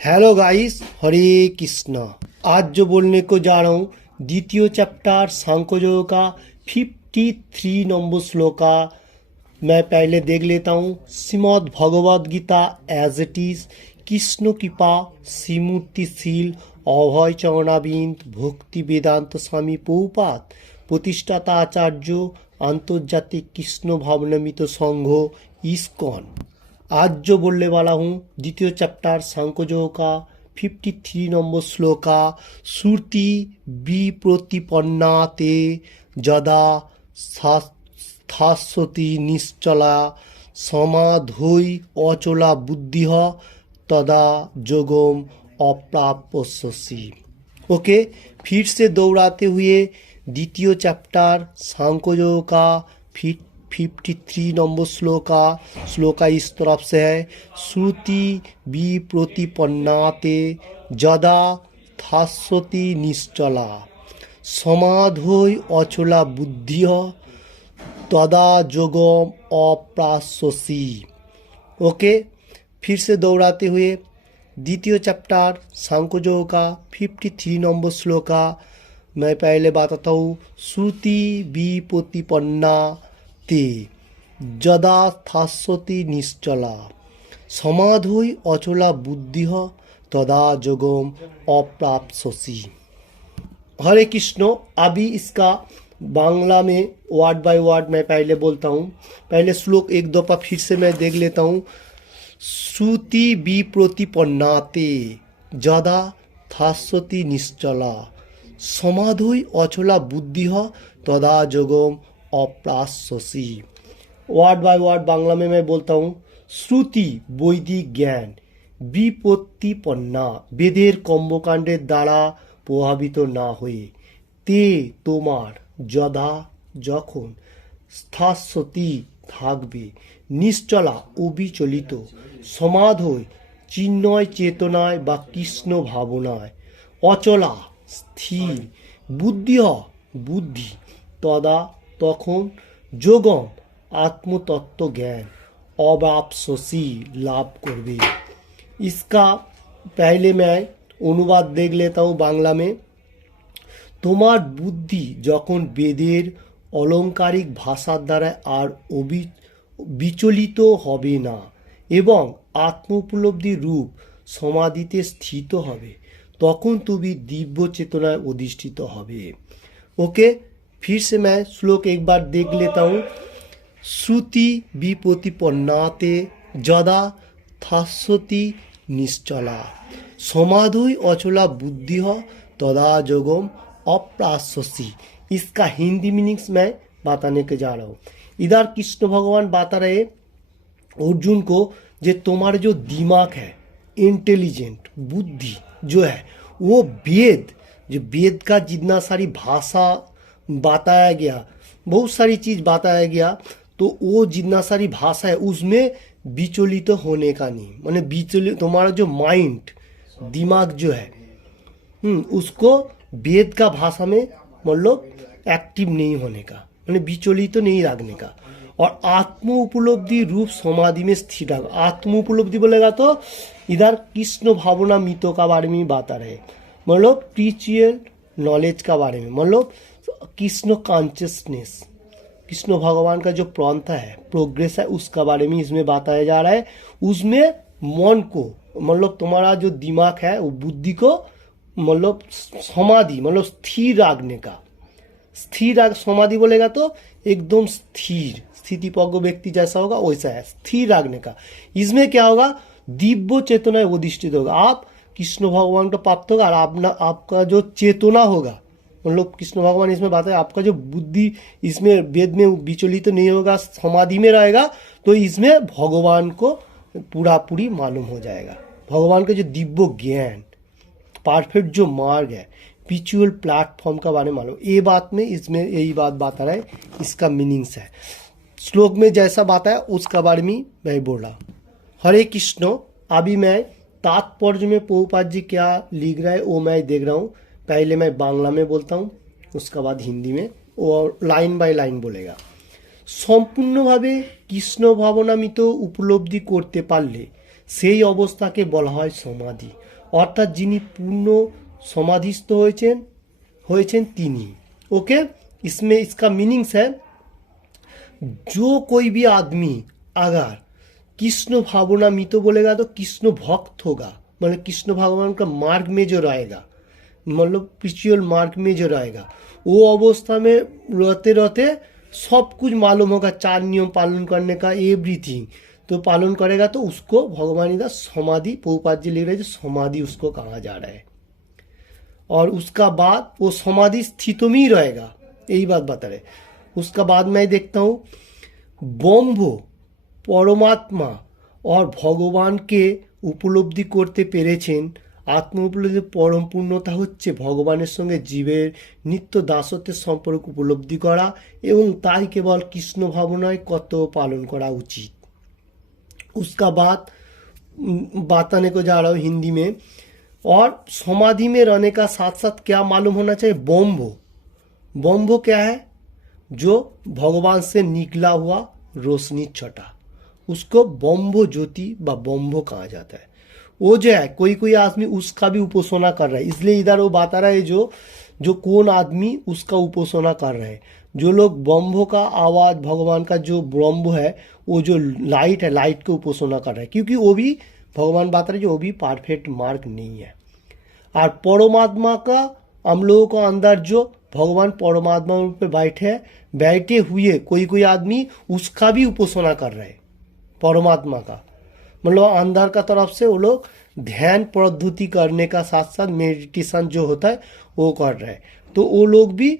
Hello guys, हरे कृष्णा। आज जो बोलने को जा रहा हूँ द्वितीय चैप्टर सांख्ययोग का 53 नंबर श्लोका मैं पहले देख लेता हूँ। Shrimad Bhagavad Gita as it is, Krishna Kripa श्रीमूर्तिशील अभय चरणाबिंद भक्ति वेदांत स्वामी प्रभुपाद प्रतिष्ठाता आचार्य आंतर्जातिक कृष्ण भावनामित संघ इस्कॉन। आज जो बोलने वाला हूँ द्वितीय चैप्टर सांख्ययोग का 53 नंबर श्लोका। श्रुति विप्रतिपन्ना ते जदा स्थास्यति निश्चला समाधोई अचला बुद्धि तदा जोगम अप्राप्यसि। ओके, फिर से दोहराते हुए द्वितीय चैप्टर सांख्ययोग का 53 नंबर श्लोका इस तरफ से है। श्रुति विप्रतिपन्नाते जदा स्थास्यति निश्चला समाधोय अचला बुद्धि तदा जोगम अप्राप्यसि। ओके, फिर से दोहराते हुए द्वितीय चैप्टर सांख्ययोग का 53 नंबर श्लोका मैं पहले बताता हूँ। श्रुति विप्रतिपन्ना ते जदा स्थास्यति निश्चला समाधोय अचला बुद्धि तदा जोगम अप्राप्यसि। हरे कृष्ण। अभी इसका बांग्ला में वर्ड बाय वर्ड मैं पहले बोलता हूँ। पहले श्लोक एक दफा फिर से मैं देख लेता हूँ। श्रुति विप्रतिपन्नाते जदा स्थास्यति निश्चला समाधोय अचला बुद्धि तदा जोगम अप्राप्यसि। वर्ड बाय वर्ड बांग्ला में मैं बोलता हूँ। श्रुति वैदिक ज्ञान, विप्रतिपन्ना वेदेर কর্মকাণ্ডের দ্বারা প্রভাবিত না হয়ে, তে তোমার যদা যখন স্থাস্যতি থাকবে নিশ্চলা অবিচলিত সমাধয় চিন্ময় চেতনায় বা কৃষ্ণ ভাবনায় অচলা স্থির বুদ্ধি তদা তখন যোগম आत्मतत्व ज्ञान अप्राप्यसि लाभ करबे। इसका पहले मैं अनुवाद देख लेता हूँ बांग्ला में। তোমার বুদ্ধি যখন বেদের অলংকারিক ভাষার দ্বারা আর বিচলিত হবে না এবং আত্ম উপলব্ধি রূপ সমাধিতে স্থিত হবে, তখন তুমি দিব্য চেতনায় অধিষ্ঠিত হবে। ओके, फिर से मैं श्लोक एक बार देख लेता हूँ। श्रुति विप्रतिपन्नाते जदा स्थास्यति निश्चला समाधोय अचला बुद्धि तदा जोगम अप्राप्यसि। इसका हिंदी मीनिंग्स मैं बताने के जा रहा हूँ। इधर कृष्ण भगवान बता रहे अर्जुन को, जे तुम्हारा जो दिमाग है, इंटेलिजेंट बुद्धि जो है, वो वेद का जितना सारी भाषा बताया गया, बहुत सारी चीज़ बताया गया, तो वो जितना सारी भाषा है उसमें विचलित होने का नहीं, माने विचलित तुम्हारा जो माइंड दिमाग जो है उसको वेद का भाषा में मतलब एक्टिव नहीं होने का, माने विचलित तो नहीं रखने का, और आत्म उपलब्धि रूप समाधि में स्थिर रखा। आत्म उपलब्धि बोलेगा तो इधर कृष्ण भावना मितो का बारे में बता रहे, मतलब स्पिरिचुअल नॉलेज का बारे में, मतलब कृष्ण कॉन्शियसनेस, कृष्ण भगवान का जो प्रंथा है, प्रोग्रेस है, उसका बारे में इसमें बताया जा रहा है। उसमें मन को मतलब तुम्हारा जो दिमाग है वो बुद्धि को मतलब समाधि मतलब स्थिर रखने का। समाधि बोलेगा तो एकदम स्थिर, स्थितिपज्ञ व्यक्ति जैसा होगा वैसा है, स्थिर रखने का। इसमें क्या होगा, दिव्य चेतना अधिष्ठित होगा, आप कृष्ण भगवान का प्राप्त होगा, और आपका जो चेतना होगा, मतलब कृष्ण भगवान इसमें बात है, आपका जो बुद्धि इसमें वेद में विचलित तो नहीं होगा, समाधि में रहेगा, तो इसमें भगवान को पूरी मालूम हो जाएगा। भगवान का जो दिव्य ज्ञान, परफेक्ट जो मार्ग है, स्पिरिचुअल प्लेटफॉर्म का बारे में मालूम। ये बात में इसमें यही बात बता रहा है, इसका मीनिंग्स है। श्लोक में जैसा बात है उसका बारे में मैं बोल रहा। हरे कृष्ण। अभी मैं तात्पर्य में प्रभुपाद जी क्या लिख रहा है वो मैं देख रहा हूँ। पहले मैं बांग्ला में बोलता हूँ, उसका बाद हिंदी में, और लाइन बाय लाइन बोलेगा। সম্পূর্ণভাবে কৃষ্ণ ভাবনামিত উপলব্ধি করতে পারলে সেই অবস্থাকে বলা হয় সমাধি। অর্থাৎ যিনি পূর্ণ समाधिस्थ হয়েছেন তিনি। ओके, इसमें इसका मीनिंग्स है, जो कोई भी आदमी अगर कृष्ण भावनामित बोलेगा तो कृष्ण भक्त होगा, मतलब कृष्ण भगवान का मार्ग में जो रहेगा, मतलब स्पिरिचुअल मार्ग में जो रहेगा, वो अवस्था में रहते रहते सब कुछ मालूम होगा, 4 नियम पालन करने का, एवरीथिंग तो पालन करेगा, तो उसको भगवान इधर समाधि, प्रभुपाद जी लिख रहे हैं समाधि उसको कहा जा रहा है। और उसका बाद वो समाधि स्थित में ही रहेगा, यही बात बता रहे। उसका बाद मैं देखता हूँ ब्रह्म परमात्मा और भगवान के उपलब्धि करते पेरेছেন। आत्म उपलब्धि परम पूर्णता হচ্ছে ভগবানের সঙ্গে জীবের নিত্য দাসত্বের সম্পর্ক উপলব্ধি করা এবং তাই কেবল কৃষ্ণ ভাবনায় কর্তব্য পালন করা উচিত। उसका बाद बताने को जा रहा हूँ हिंदी में। और समाधि में रहने का साथ साथ क्या मालूम होना चाहिए, ब्रह्म क्या है, जो भगवान से निकला हुआ रोशनी छटा, उसको ब्रह्म ज्योति व ब्रह्म कहा जाता है। वो जो है कोई आदमी उसका भी उपासना कर रहा है, इसलिए इधर वो बता रहा है जो कौन आदमी उसका उपासना कर रहे हैं। जो लोग ब्रह्म का आवाज, भगवान का जो ब्रह्म है, वो जो लाइट है, लाइट को उपासना कर रहा है, क्योंकि वो भी भगवान बता रहे जो वो भी परफेक्ट मार्ग नहीं है। और परमात्मा का हम लोगों को अंदर जो भगवान परमात्मा पे बैठे हुए कोई आदमी उसका भी उपासना कर रहे हैं, परमात्मा का, मतलब अंदर का तरफ से वो लोग ध्यान पद्धति करने का साथ साथ मेडिटेशन जो होता है वो कर रहे हैं, तो वो लोग भी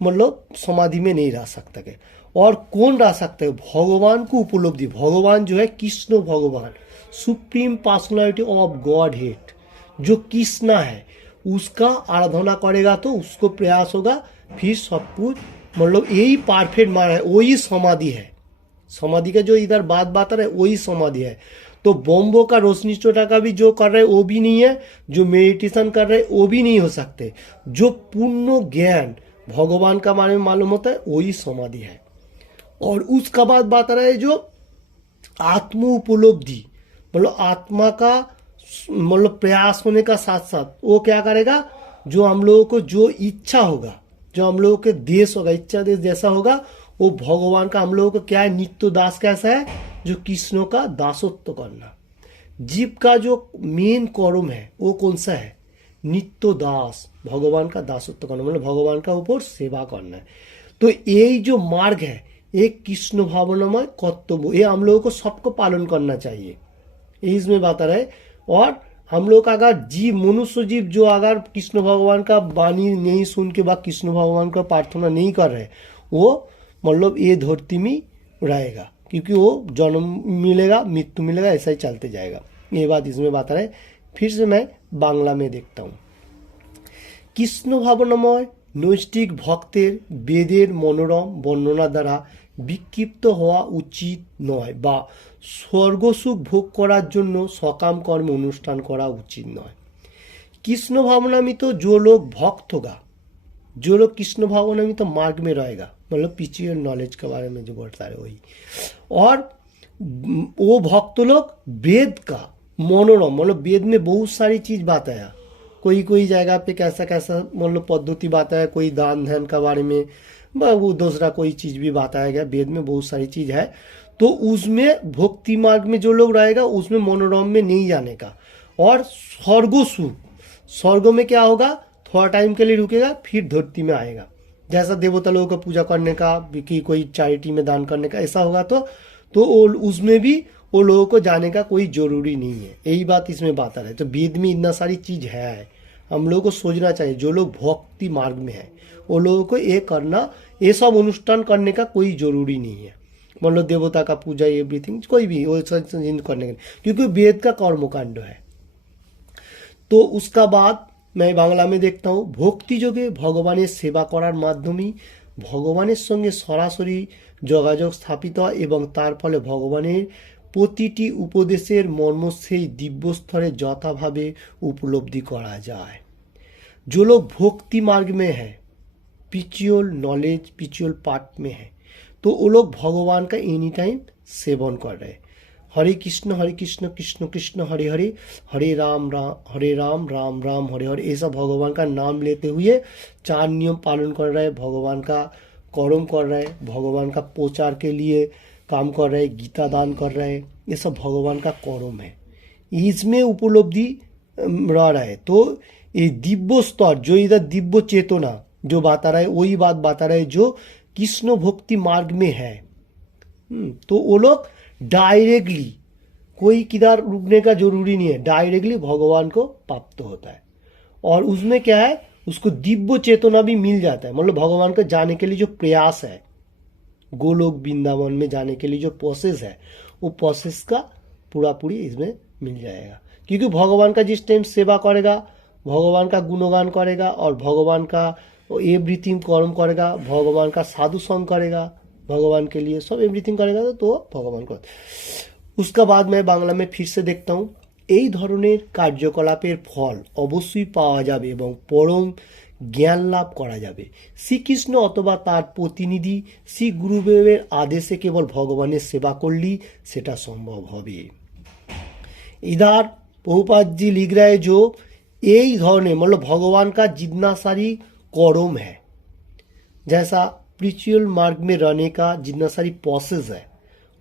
मतलब समाधि में नहीं रह सकते। और कौन रह सकते है, भगवान को उपलब्धि, भगवान जो है कृष्ण भगवान, supreme personality of God head, जो कृष्ण है उसका आराधना करेगा तो उसको प्रयास होगा, फिर सब कुछ मतलब यही परफेक्ट मान है, वही समाधि है। समाधि का जो इधर बात बता रहे वही समाधि है। तो ब्रह्म का रोशनी चोटा का भी जो कर रहे वो भी नहीं है, जो मेडिटेशन कर रहे वो भी नहीं हो सकते। जो पूर्ण ज्ञान भगवान का बारे में मालूम होता है वही समाधि है। और उसका बाद बता रहे जो आत्म उपलब्धि, मतलब आत्मा का मतलब प्रयास होने का साथ साथ वो क्या करेगा, जो हम लोगों को जो इच्छा होगा, जो हम लोगों के देश होगा, इच्छा देश जैसा होगा, वो भगवान का हम लोगों को क्या है, नित्य दास कैसा है, जो कृष्ण का दासत्व करना। जीव का जो मेन कर्म है वो कौन सा है, नित्य दास, भगवान का दासत्व करना, मतलब भगवान का ऊपर सेवा करना है। तो यही जो मार्ग है एक कृष्ण भावनामय कर्तव्य, ये हम लोगों को सबको पालन करना चाहिए, यही इसमें बता रहे। और हम लोग अगर जीव, मनुष्य जीव जो अगर कृष्ण भगवान का वाणी नहीं सुन के बाद कृष्ण भगवान का प्रार्थना नहीं कर रहे, वो मतलब ये धरती में रहेगा, क्योंकि वो जन्म मिलेगा मृत्यु मिलेगा, ऐसा ही चलते जाएगा। ये बात इसमें बता रहे। फिर से मैं बांग्ला में देखता हूँ। कृष्ण भावनामय नैष्ठिक भक्तेर वेदेर मनोरम बर्णना द्वारा विक्षिप्त हওয়া उचित नয় বা স্বর্গসুখ ভোগ করার জন্য सकाम कर्म अनुष्ठान करा उचित नয়। कृष्ण भावनामित जो लोग भक्त होगा, जो लोग कृष्ण भावनामित मार्ग में रहेगा, मतलब स्पिरिचुअल नॉलेज के बारे में जो बोलता है वही। और वो भक्त लोग वेद का मनोरम, मतलब वेद में बहुत सारी चीज बताया, कोई जगह पे कैसा कैसा मतलब पद्धति बताया, कोई दान ध्यान के बारे में, वो दूसरा कोई चीज भी बताया गया, वेद में बहुत सारी चीज है। तो उसमें भक्ति मार्ग में जो लोग रहेगा उसमें मनोरम में नहीं जाने का। और स्वर्ग सुख, स्वर्ग में क्या होगा, थोड़ा टाइम के लिए रुकेगा फिर धरती में आएगा, जैसा देवता लोगों का पूजा करने का कि कोई चैरिटी में दान करने का ऐसा होगा, तो उसमें भी वो लोगों को जाने का कोई जरूरी नहीं है, यही बात इसमें बता रहे। तो वेद में इतना सारी चीज है, हम लोगों को सोचना चाहिए। जो लोग भक्ति मार्ग में है वो लोगों को ये करना, ये सब अनुष्ठान करने का कोई जरूरी नहीं है, मतलब देवता का पूजा एवरीथिंग कोई भी वो सब करने का, क्योंकि वेद का कर्मकांड है। तो उसका बाद मैं बांग्ला में देखता हूँ, भक्ति जोगे भगवान सेवा करार माध्यमे भगवान संगे सरासरि যোগাযোগ স্থাপিত এবং তার ফলে ভগবানের প্রতিটি উপদেশের মর্ম সেই দিব্য স্তরে যথাভাবে उपलब्धि करा जाए। जो लोग भक्ति मार्ग में है, स्पिरिचुअल नॉलेज स्पिरिचुअल पार्ट में है, तो वो लोग भगवान का एनी टाइम सेवन कर रहे हैं। हरे कृष्ण कृष्ण कृष्ण हरे हरे, हरे राम राम राम हरे हरे। ऐसा भगवान का नाम लेते हुए 4 नियम पालन कर रहे हैं, भगवान का कर्म कर रहे हैं, भगवान का प्रचार के लिए काम कर रहे हैं, गीता दान कर रहे हैं। ये सब भगवान का कर्म है, इसमें उपलब्धि रह रहा है। तो ये दिव्य स्तर जो इधर दिव्य चेतना जो बता रहा है, वही बात बता रहा है जो कृष्ण भक्ति मार्ग में है। तो वो लोग डायरेक्टली, कोई किधर रुकने का जरूरी नहीं है, डायरेक्टली भगवान को प्राप्त होता है। और उसमें क्या है, उसको दिव्य चेतना भी मिल जाता है। मतलब भगवान को जाने के लिए जो प्रयास है, गोलोक वृंदावन में जाने के लिए जो प्रोसेस है, वो प्रोसेस का पूरा पूरी इसमें मिल जाएगा। क्योंकि भगवान का जिस टाइम सेवा करेगा, भगवान का गुणगान करेगा और भगवान का एवरीथिंग कर्म करेगा, भगवान का साधु संग करेगा, भगवान के लिए सब एवरीथिंग करेगा, तो भगवान को। उसका बाद मैं बांग्ला में फिर से देखता हूँ। এই ধরনের কার্যকলাপের ফল অবশ্যই পাওয়া যাবে এবং পরম জ্ঞান লাভ করা যাবে। শ্রীকৃষ্ণ অথবা তার প্রতিনিধি শ্রী গুরুদেবের আদেশে কেবল ভগবানের সেবা করলেই সেটা সম্ভব হবে। इधर प्रभुपाद जी लिख रहे हैं जो यही धरने मतलब भगवान का जितना सारी कर्म है, जैसा स्पिरिचुअल मार्ग में रहने का जितना सारी प्रोसेस है,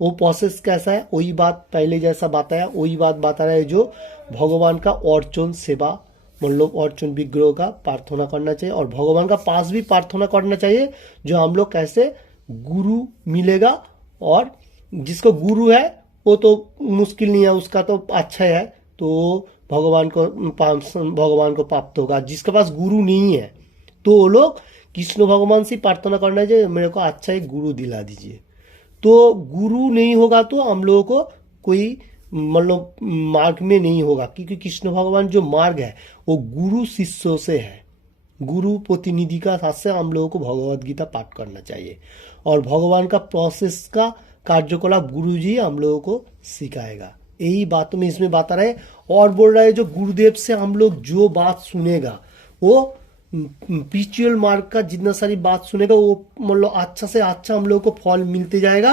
वो प्रोसेस कैसा है, वही बात पहले जैसा बताया, वही बात बता रहा है जो भगवान का अर्चन सेवा मतलब अर्चन विग्रह का प्रार्थना करना चाहिए और भगवान का पास भी प्रार्थना करना चाहिए। जो हम लोग कैसे गुरु मिलेगा, और जिसको गुरु है वो तो मुश्किल नहीं है, उसका तो अच्छा है, तो भगवान को प्राप्त होगा। जिसके पास गुरु नहीं है तो वो लोग कृष्ण भगवान से प्रार्थना करना चाहिए, मेरे को अच्छा एक गुरु दिला दीजिए। तो गुरु नहीं होगा तो हम लोगों को कोई मतलब मार्ग में नहीं होगा, क्योंकि कृष्ण भगवान जो मार्ग है वो गुरु शिष्यों से है, गुरु प्रतिनिधि का साथ से हम लोगों को भगवत गीता पाठ करना चाहिए। और भगवान का प्रोसेस का कार्यकलाप गुरु जी हम लोगों को सिखाएगा। यही बात में इसमें बता रहे और बोल रहा है जो गुरुदेव से हम लोग जो बात सुनेगा, वो स्पिरिचुअल मार्ग का जितना सारी बात सुनेगा वो मतलब अच्छा से अच्छा हम लोग को फल मिलते जाएगा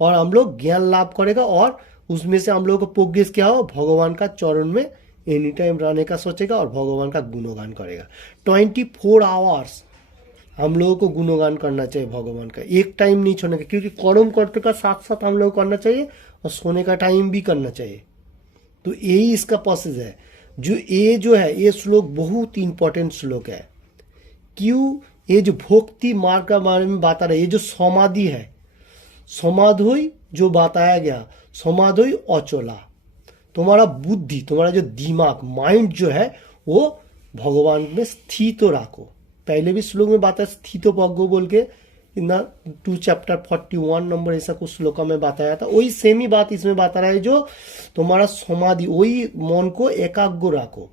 और हम लोग ज्ञान लाभ करेगा। और उसमें से हम लोग को प्रोग्रेस क्या हो, भगवान का चरण में एनी टाइम रहने का सोचेगा और भगवान का गुणगान करेगा। 24 आवर्स हम लोगों को गुणगान करना चाहिए भगवान का, एक टाइम नहीं छोड़ने का, क्योंकि कर्म करते का साथ साथ हम लोग करना चाहिए और सोने का टाइम भी करना चाहिए। तो यही इसका प्रोसेस है। जो है ये श्लोक बहुत इंपॉर्टेंट श्लोक है। क्यों, ये जो भक्ति मार्ग का बारे में बता रहे, ये जो समाधि है, समाधि जो बताया गया, समाधि अचला, तुम्हारा बुद्धि, तुम्हारा जो दिमाग माइंड जो है वो भगवान में स्थित रखो। पहले भी श्लोक में बताया स्थित प्रज्ञ बोल के, इन 2 चैप्टर 41 नंबर ऐसा कुछ श्लोक में बताया था। वही सेम ही बात इसमें बता रहा है, जो तुम्हारा समाधि, वही मन को एकाग्र रखो,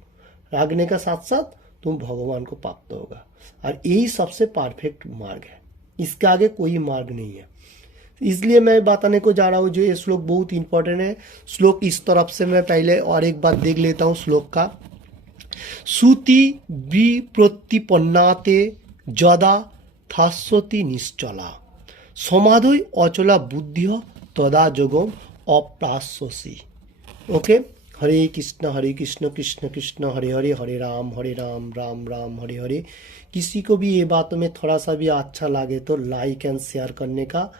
रखने का साथ साथ तुम भगवान को प्राप्त होगा। और यही सबसे परफेक्ट मार्ग है, इसके आगे कोई मार्ग नहीं है। इसलिए मैं बताने को जा रहा हूँ जो ये श्लोक बहुत इंपॉर्टेंट है। श्लोक इस तरफ से मैं पहले और एक बार देख लेता हूँ श्लोक का। श्रुति विप्रतिपन्नाते यदा थास्यति निश्चला समाधि अचला बुद्धि तदा योगम अप्रास्यसि। ओके, हरे कृष्ण कृष्ण कृष्ण हरे हरे, हरे राम राम राम हरे हरे। किसी को भी ये बातों में थोड़ा सा भी अच्छा लगे तो लाइक एंड शेयर करने का,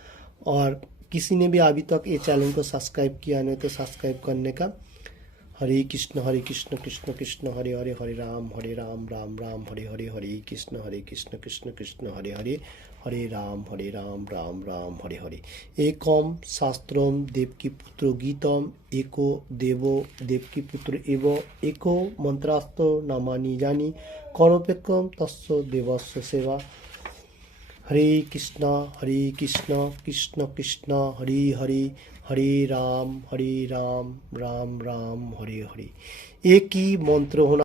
और किसी ने भी अभी तक ये चैनल को सब्सक्राइब किया नहीं तो सब्सक्राइब करने का। हरे कृष्ण कृष्ण कृष्ण हरे हरे, हरे राम राम राम हरे हरे, हरे कृष्ण कृष्ण कृष्ण हरे हरे, हरे राम राम राम हरे हरे। एकम शास्त्रम देवकी पुत्र गीतम, एको देवो देवकी पुत्र एव, एको मंत्रास्तो नामानि जानी, करोपेकम तस्य देवस्य सेवा। हरे कृष्ण कृष्ण कृष्ण हरे हरे, हरे राम राम राम हरे हरे। एक ही मंत्र होना